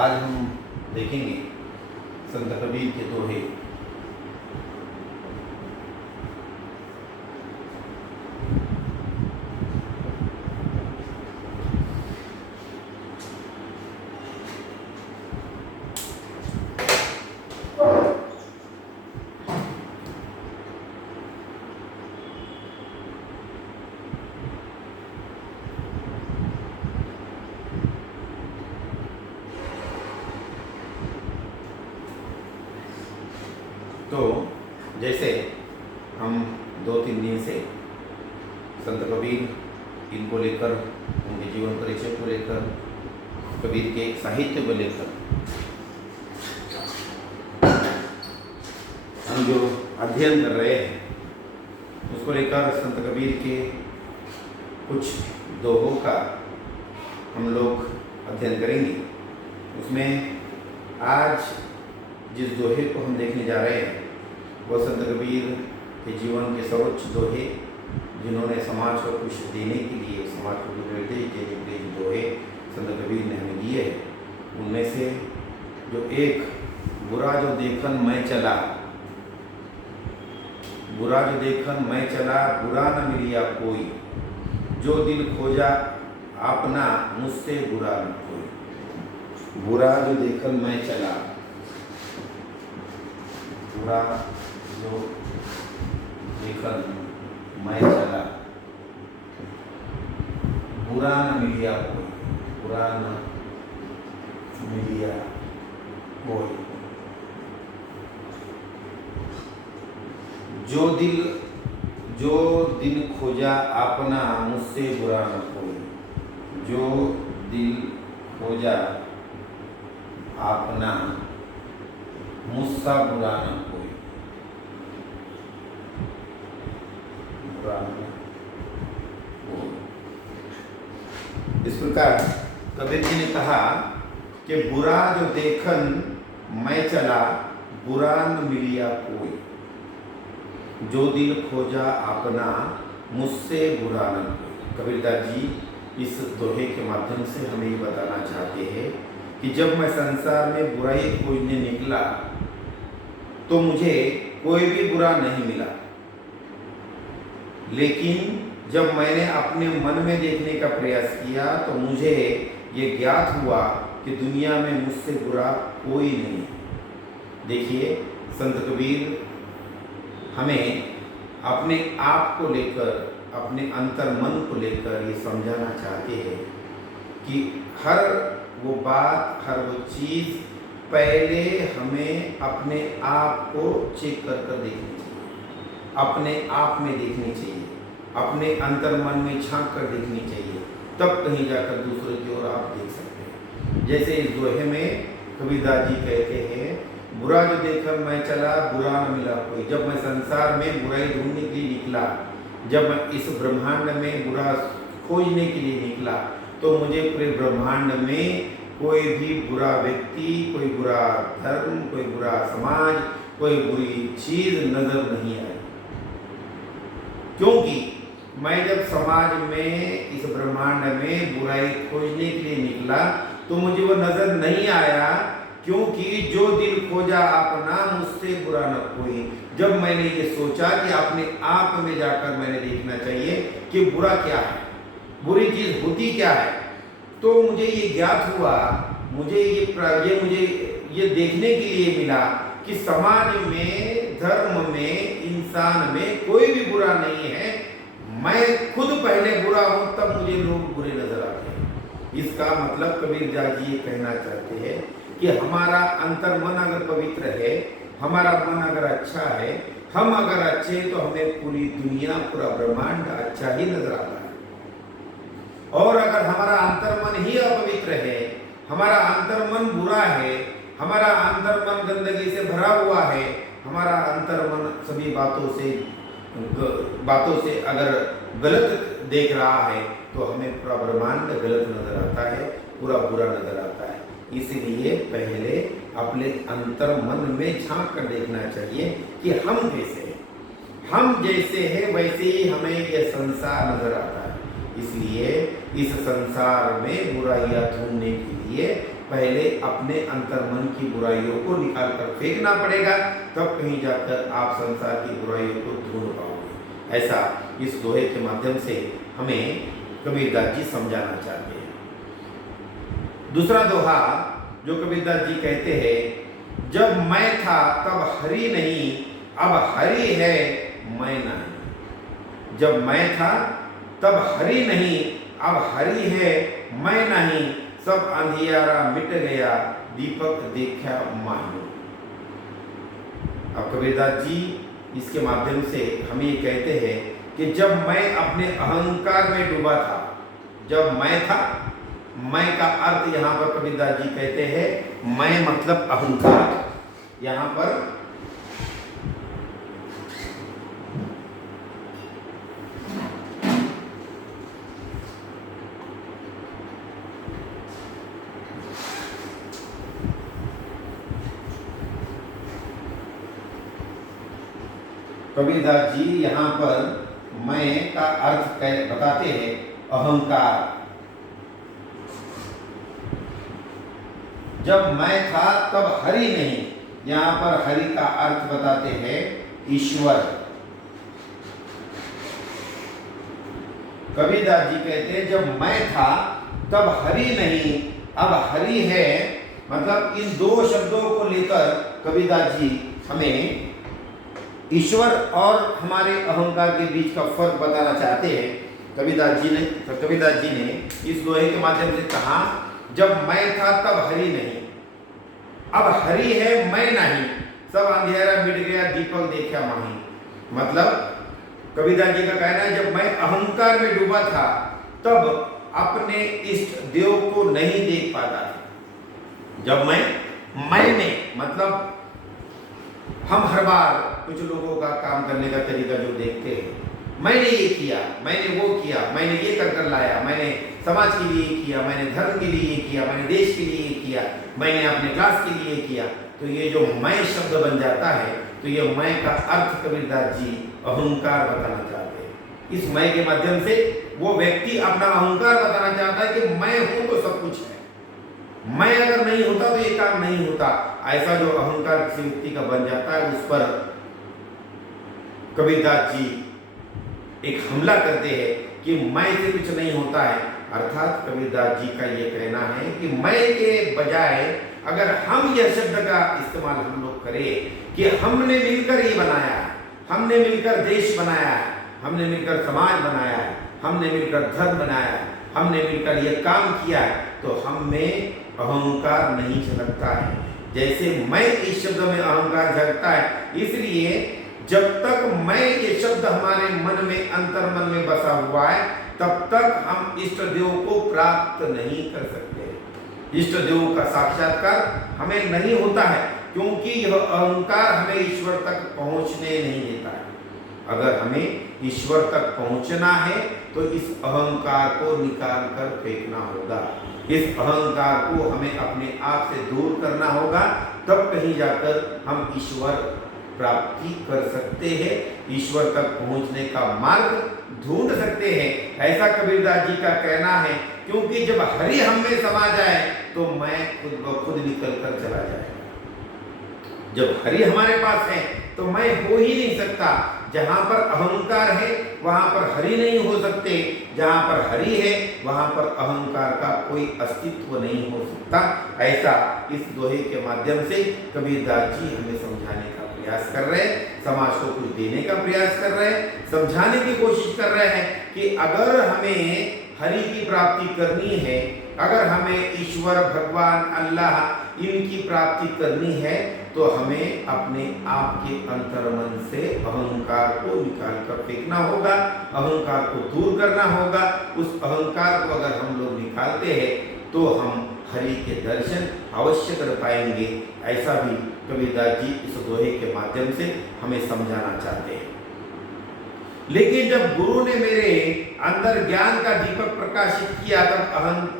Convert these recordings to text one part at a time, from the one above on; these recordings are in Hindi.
आज हम देखेंगे संत कबीर के दोहे। तो जैसे हम 2-3 दिन से संत कबीर इनको लेकर, उनके जीवन परिचय को लेकर, कबीर के साहित्य को लेकर हम जो अध्ययन कर रहे हैं, उसको लेकर संत कबीर के कुछ दोहों का हम लोग अध्ययन करेंगे। उसमें आज जिस दोहे को हम देखने जा रहे हैं वह संत कबीर के जीवन के सर्वोच्च दोहे, जिन्होंने समाज को कुछ देने के लिए, समाज को कुछ निर्देश देने के लिए जो दोहे संत कबीर ने हमें दिए हैं, उनमें से जो एक बुरा जो देखन मैं चला, बुरा जो देखन मैं चला, बुरा न मिलिया कोई, जो दिल खोजा अपना मुझसे बुरा न कोई। बुरा जो देखन मैं चला, बुरा जो देखन मैं चला, बुरा न मिलिया कोई, बुरा न मिलिया कोई, जो दिल खोजा अपना मुझसे बुरा न कोई, जो दिल खोजा अपना मुझसा बुरा न कोई, बुरा न कोई। इस प्रकार कबीर जी ने कहा कि बुरा जो देखन मैं चला, बुरा न मिलिया कोई, जो दिल खोजा अपना मुझसे बुरा न कोई। कबीरदास जी इस दोहे के माध्यम से हमें ये बताना चाहते हैं कि जब मैं संसार में बुराई खोजने निकला तो मुझे कोई भी बुरा नहीं मिला, लेकिन जब मैंने अपने मन में देखने का प्रयास किया तो मुझे ये ज्ञात हुआ कि दुनिया में मुझसे बुरा कोई नहीं। देखिए, संत कबीर हमें अपने आप को लेकर, अपने अंतर मन को लेकर ये समझाना चाहते हैं कि हर वो बात, हर वो चीज़ पहले हमें अपने आप को चेक कर कर देखनी चाहिए, अपने आप में देखनी चाहिए, अपने अंतर मन में झांक कर देखनी चाहिए, तब कहीं जाकर दूसरे की ओर आप देख सकते हैं। जैसे इस दोहे में कबीरदास जी कहते हैं, बुरा जो देखकर मैं चला, बुरा न मिला कोई। जब मैं संसार में बुराई ढूंढने के लिए निकला, जब मैं इस ब्रह्मांड में बुरा खोजने के लिए निकला, तो मुझे पूरे ब्रह्मांड में कोई भी बुरा व्यक्ति, कोई बुरा धर्म, कोई बुरा समाज, कोई बुरी चीज नजर नहीं आई। क्योंकि मैं जब समाज में, इस ब्रह्मांड में बुराई खोजने के लिए निकला तो मुझे वो नजर नहीं आया, क्योंकि जो दिल खोजा अपना मुझसे बुरा न कोई। जब मैंने ये सोचा कि अपने आप में जाकर मैंने देखना चाहिए कि बुरा क्या है, बुरी चीज होती क्या है, तो मुझे ये ज्ञात हुआ, मुझे ये देखने के लिए मिला कि समाज में, धर्म में, इंसान में कोई भी बुरा नहीं है। मैं खुद पहले बुरा हूं, तब मुझे लोग बुरे नजर आते हैं। इसका मतलब कबीरदास जी ये कहना चाहते हैं कि हमारा अंतर मन अगर पवित्र है, हमारा मन अगर अच्छा है, हम अगर अच्छे हैं, तो हमें पूरी दुनिया, पूरा ब्रह्मांड अच्छा ही नजर आता है। और अगर हमारा अंतर मन ही अपवित्र है, हमारा अंतर मन बुरा है, हमारा अंतर मन गंदगी से भरा हुआ है, हमारा अंतर मन सभी बातों से अगर गलत देख रहा है, तो हमें पूरा ब्रह्मांड गलत नजर आता है, पूरा बुरा नजर आता है। इसलिए पहले अपने अंतर मन में झांक कर देखना चाहिए कि हम कैसे हैं। हम जैसे हैं वैसे ही हमें यह संसार नजर आता है। इसलिए इस संसार में बुराइयां ढूंढने के लिए पहले अपने अंतर्मन की बुराइयों को निकाल कर फेंकना पड़ेगा, तब कहीं जाकर आप संसार की बुराइयों को ढूंढ पाओगे। ऐसा इस दोहे के माध्यम से हमें कबीरदास जी समझाना चाहते हैं। दूसरा दोहा जो कबीरदास जी कहते हैं, जब मैं था तब हरि नहीं, अब हरि है मैं नहीं। जब मैं था तब हरि नहीं, अब हरि है मैं नहीं, सब अंधियारा मिट गया, दीपक देखा माही। अब कबीरदास जी इसके माध्यम से हमें ये कहते हैं कि जब मैं अपने अहंकार में डूबा था, जब मैं था, मैं का अर्थ यहाँ पर कबीरदास जी कहते हैं, मैं मतलब अहंकार। यहाँ पर कबीरदास जी यहाँ पर मैं का अर्थ बताते हैं अहंकार। जब मैं था तब हरि नहीं, यहाँ पर हरि का अर्थ बताते हैं ईश्वर। कबीरदास जी कहते हैं जब मैं था तब हरि नहीं, अब हरि है, मतलब इन दो शब्दों को लेकर कबीरदास जी हमें ईश्वर और हमारे अहंकार के बीच का फर्क बताना चाहते हैं। कबीरदास जी ने इस दोहे के माध्यम से कहा, जब मैं था तब हरि नहीं, अब हरि है मैं नहीं, सब अंधेरा मिट गया, दीपक देखा माही। मतलब कबीरदास जी का कहना है, जब मैं अहंकार में डूबा था तब अपने इष्ट देव को नहीं देख पाता था। जब मैंने मतलब हम हर बार कुछ लोगों का काम करने का तरीका जो देखते हैं, मैंने ये किया, मैंने वो किया, मैंने ये कर लाया, मैंने समाज के लिए किया, मैंने धर्म के लिए किया, मैंने देश के लिए किया, मैंने अपने क्लास के लिए किया। तो ये जो मैं शब्द बन जाता है, तो ये मैं का अर्थ कबीरदास जी अहंकार बताना चाहते हैं। इस मैं के माध्यम से वो व्यक्ति अपना अहंकार बताना चाहता है कि मैं हूं तो सब कुछ है, मैं अगर नहीं होता तो ये काम नहीं होता। ऐसा जो अहंकार किसी व्यक्ति का बन जाता है, उस पर कबीरदास जी एक हमला करते हैं कि मैं से कुछ नहीं होता है। अर्थात कबीरदास जी का ये कहना है कि मैं के बजाय अगर हम यह शब्द का इस्तेमाल हम लोग करें कि हमने मिलकर ये बनाया है, हमने मिलकर देश बनाया है, हमने मिलकर समाज बनाया है, हमने मिलकर धर्म बनाया है, हमने मिलकर ये काम किया है, तो हम में अहंकार नहीं झलकता है। जैसे मैं इस शब्द में अहंकार झलकता है, इसलिए जब तक मैं ये शब्द हमारे मन में अंतर्मन में बसा हुआ है, तब तक हम इष्ट देव को प्राप्त नहीं कर सकते। इष्ट देव का साक्षात्कार हमें नहीं होता है, क्योंकि यह अहंकार हमें ईश्वर तक पहुंचने नहीं देता है। अगर हमें ईश्वर तक पहुंचना है तो इस अहंकार को निकाल कर फेंकना होगा, इस अहंकार को हमें अपने आप से दूर करना होगा, तब कहीं जाकर हम ईश्वर प्राप्ति कर सकते हैं, ईश्वर तक पहुंचने का मार्ग ढूंढ सकते हैं। ऐसा कबीरदास जी का कहना है, क्योंकि जब हरि हम में समा जाए तो मैं खुद ब खुद निकल कर चला जाएगा। जब हरि हमारे पास है तो मैं हो ही नहीं सकता। जहां पर अहंकार है वहां पर हरि नहीं हो सकते, जहां पर हरि है वहां पर अहंकार का कोई अस्तित्व नहीं हो सकता। ऐसा इस दोहे के माध्यम से कबीरदास जी हमें समझाने का प्रयास कर रहे हैं, समाज को कुछ देने का प्रयास कर रहे हैं, समझाने की कोशिश कर रहे हैं कि अगर हमें हरि की प्राप्ति करनी है, अगर हमें ईश्वर, भगवान, अल्लाह इनकी प्राप्ति करनी है, तो हमें अपने आप के अंतर्मन से अहंकार को निकाल कर फेंकना होगा, अहंकार को दूर करना होगा। उस अहंकार को अगर हम लोग निकालते हैं तो हम हरि के दर्शन अवश्य कर पाएंगे। ऐसा भी कबीरदास जी इस दोहे के माध्यम से हमें समझाना चाहते हैं। लेकिन जब गुरु ने मेरे अंदर ज्ञान का दीपक प्रकाशित किया, तब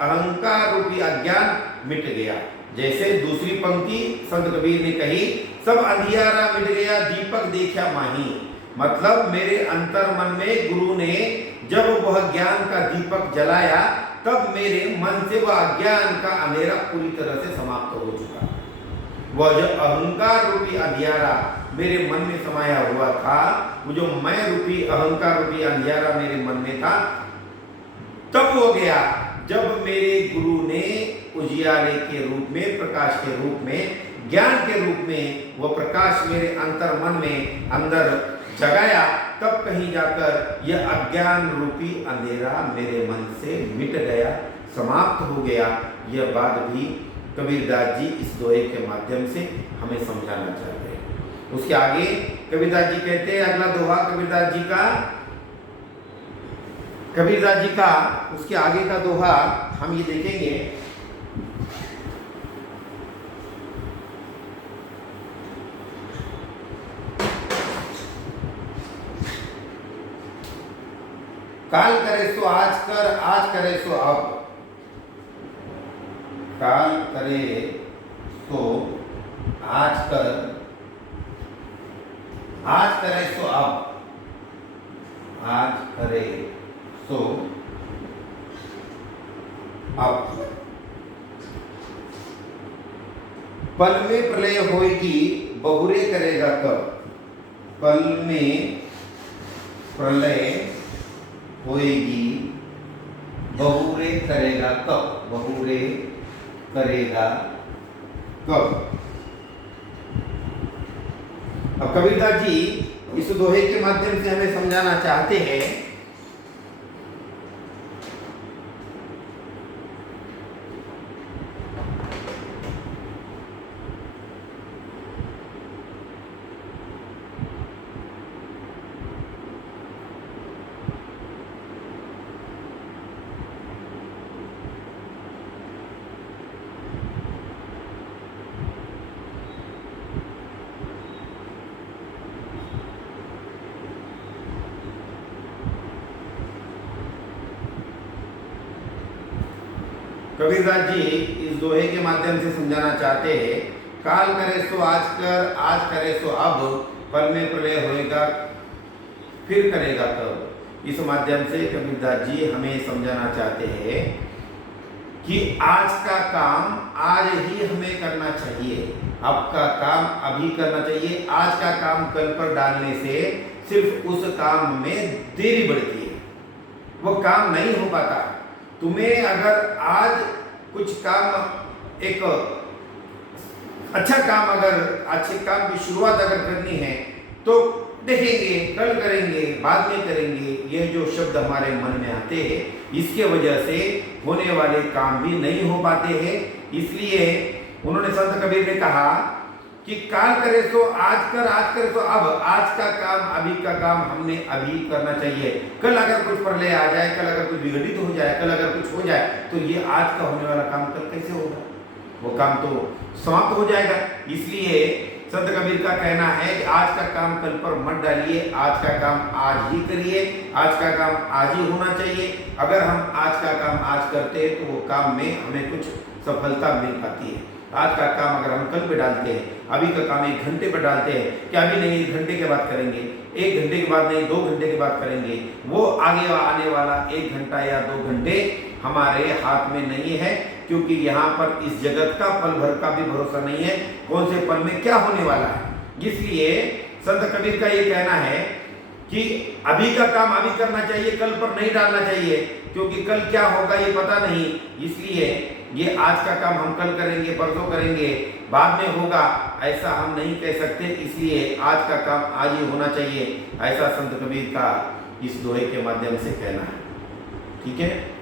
अहंकार रूपी अज्ञान मिट गया। जैसे दूसरी पंक्ति संत कबीर ने कही, सब अंधियारा मिट गया, दीपक देखा माही। मतलब मेरे अंतर मन में गुरु ने जब वह ज्ञान का दीपक जलाया, तब मेरे मन से वह अज्ञान का अंधेरा पूरी तरह से समाप्त हो चुका। वह जो अहंकार रूपी अंधियारा मेरे मन में समाया हुआ था, वो जो मैं रूपी अहंकार रूपी अंधियारा मेरे मन में था, तब हो गया जब मेरे गुरु ने उजियारे के रूप में, प्रकाश के रूप में, ज्ञान के रूप में वह प्रकाश मेरे अंतर मन में अंदर जगाया। तब कहीं जाकर यह अज्ञान रूपी अंधेरा मेरे मन से मिट गया, समाप्त हो गया। यह बात भी कबीरदास जी इस दोहे के माध्यम से हमें समझाना चाहते हैं। उसके आगे कबीरदास जी कहते हैं, अगला दोहा कबीरदास जी का उसके आगे का दोहा हम ये देखेंगे। काल करे सो आज कर, आज करे सो अब। काल करे सो आज कर, आज करे सो अब, आज करे सो अब। पल में प्रलय होएगी, बहुरे करेगा कब। पल में प्रलय होएगी, बहुरे करेगा कब, बहुरे करेगा कब। अब कबीरदास जी इस दोहे के माध्यम से हमें समझाना चाहते हैं कबीरदास जी इस दोहे के माध्यम से समझाना चाहते हैं, काल करे सो आज कर, आज करे सो अब, पल में प्रलय होएगा फिर करेगा तब। इस माध्यम से कबीरदास जी हमें समझाना चाहते हैं कि आज का काम आज ही हमें करना चाहिए, अब का काम अभी करना चाहिए। आज का काम कल पर डालने से सिर्फ उस काम में देरी बढ़ती है, वो काम नहीं हो पाता। तुम्हें अगर आज कुछ काम, एक अच्छा काम, अगर अच्छे काम की शुरुआत अगर करनी है तो देखेंगे, कल करेंगे, बाद में करेंगे, ये जो शब्द हमारे मन में आते हैं, इसके वजह से होने वाले काम भी नहीं हो पाते हैं। इसलिए उन्होंने संत कबीर ने कहा कि काल करे तो आज कर, आज करे तो अब। आज का काम, अभी का काम हमने अभी करना चाहिए। कल अगर कुछ प्रलय आ जाए, कल अगर कुछ विघटित हो जाए, कल अगर कुछ हो जाए, तो ये आज का होने वाला काम कल कैसे होगा, वो काम तो समाप्त हो जाएगा। इसलिए संत कबीर का कहना है कि आज का काम कल पर मत डालिए, आज का काम आज ही करिए, आज का काम आज ही होना चाहिए। अगर हम आज का काम आज करते हैं तो वो काम में हमें कुछ सफलता मिल पाती है। आज का काम अगर हम कल पे डालते हैं, अभी का काम 1 घंटे पर डालते हैं कि अभी नहीं 1 घंटे के बाद करेंगे, 1 घंटे के बाद नहीं 2 घंटे के बाद करेंगे, वो आगे आने वाला 1 घंटा या 2 घंटे हमारे हाथ में नहीं है। क्योंकि यहाँ पर इस जगत का पल भर का भी भरोसा नहीं है, कौन से पल में क्या होने वाला है। इसलिए संत कबीर का ये कहना है कि अभी का काम अभी करना चाहिए, कल पर नहीं डालना चाहिए, क्योंकि कल क्या होगा ये पता नहीं। इसलिए ये आज का काम हम कल करेंगे, परसों करेंगे, बाद में होगा, ऐसा हम नहीं कह सकते। इसलिए आज का काम आज ही होना चाहिए, ऐसा संत कबीर का इस दोहे के माध्यम से कहना है। ठीक है।